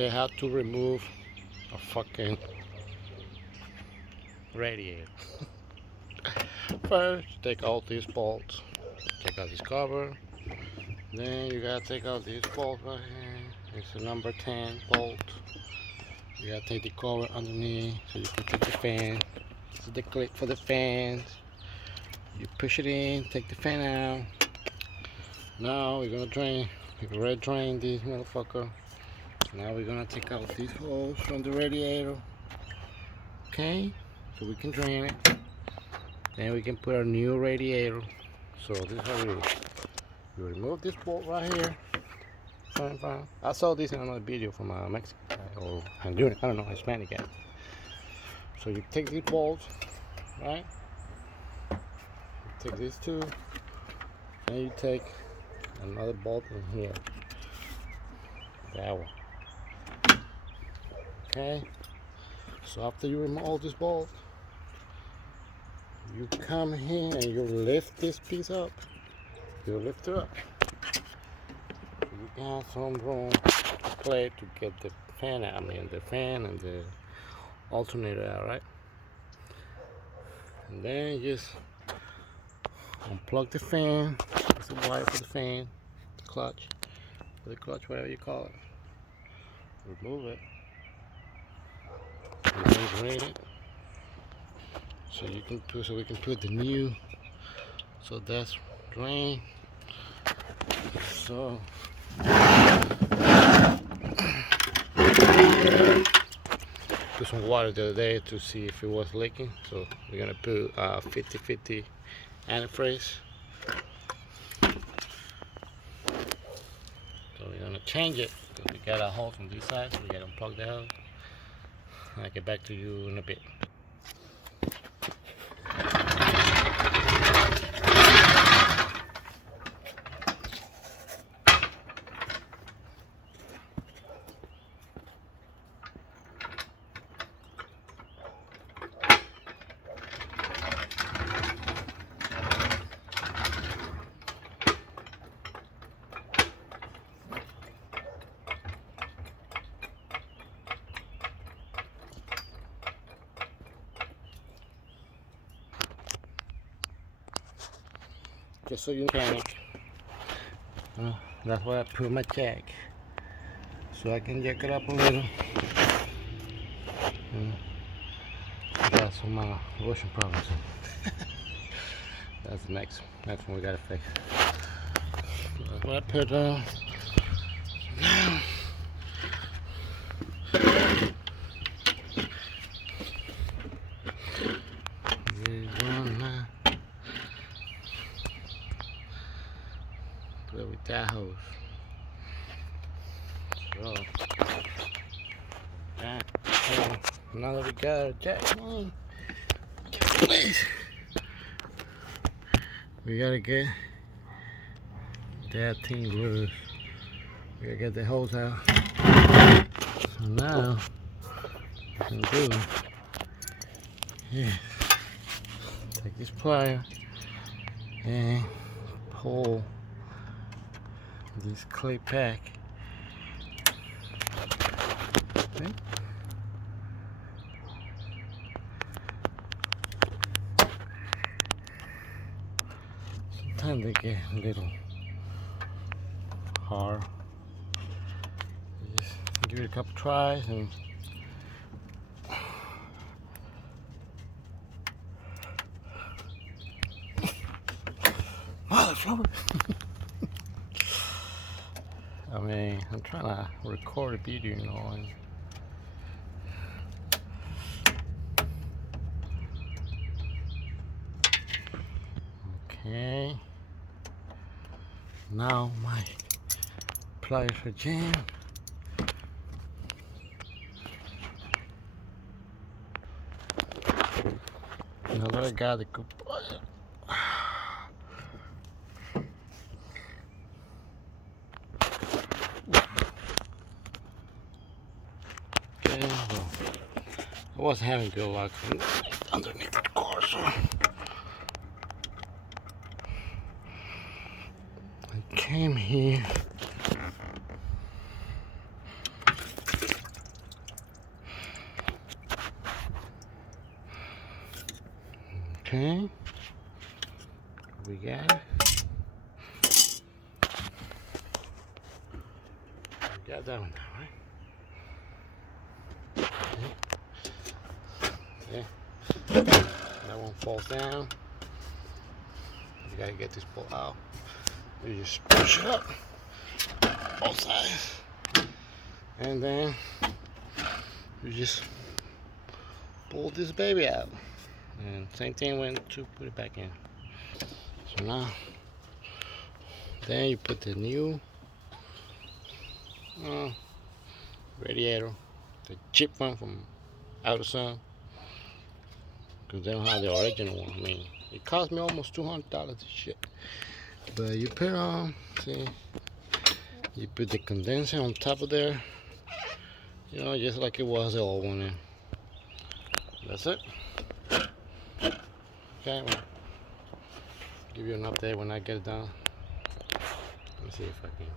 Okay, how to remove a fucking radiator. First, take out these bolts. Take out this cover. Then you gotta take out this bolt right here. It's a number 10 bolt. You gotta take the cover underneath so you can take the fan. This is the clip for the fans. You push it in, take the fan out. Now we're gonna drain. We already drained this motherfucker. Now we're gonna take out these holes from the radiator. Okay, so we can drain it. Then we can put our new radiator. So this is how you remove this bolt right here. Fine. I saw this in another video from a Mexican guy or Honduran, I don't know, Hispanic guy. So you take these bolts, right? You take these two, and you take another bolt in here. That one. Okay. So after you remove all these bolts, you come here and you lift this piece up. You lift it up. You can have some room to play to get the fan out. I mean the fan and the alternator out, right? And then you just unplug the fan. It's a wire for the fan, the clutch, whatever you call it. Remove it. And then drain it. So we can put the new. So that's drain. So put some water the other day to see if it was leaking. So we're gonna put 50-50 antifreeze. So we're gonna change it because we got a hole from this side. So we gotta unplug the hose. I'll get back to you in a bit. Just so you panic. That's why I put my jack, so I can jack it up a little. I got some Russian problems. That's the next one we gotta fix. That's what I put now. With that hose. So now that we got a jack on, please, we gotta get that thing loose. We gotta get the hose out. So now what we can do is take this plier and pull this clay pack. Okay. Sometimes they get a little hard. Just give it a couple tries and motherfucker. I mean, I'm trying to record a video, you know, and okay. Now my pliers are jammed. Now that I got the good. I wasn't having good luck underneath the car, so I came here Okay, we got it. We got that one now, right? Okay. That one falls down. You gotta get this bolt out. You just push it up both sides, and then you just pull this baby out. And same thing when to put it back in. So now, then you put the new radiator, the cheap one from out of sun, because they don't have the original one. I mean, it cost me almost $200 this shit. But you put on, see, you put the condenser on top of there, you know, just like it was the old one. That's it. Okay, well, give you an update when I get it done. Let me see if I can.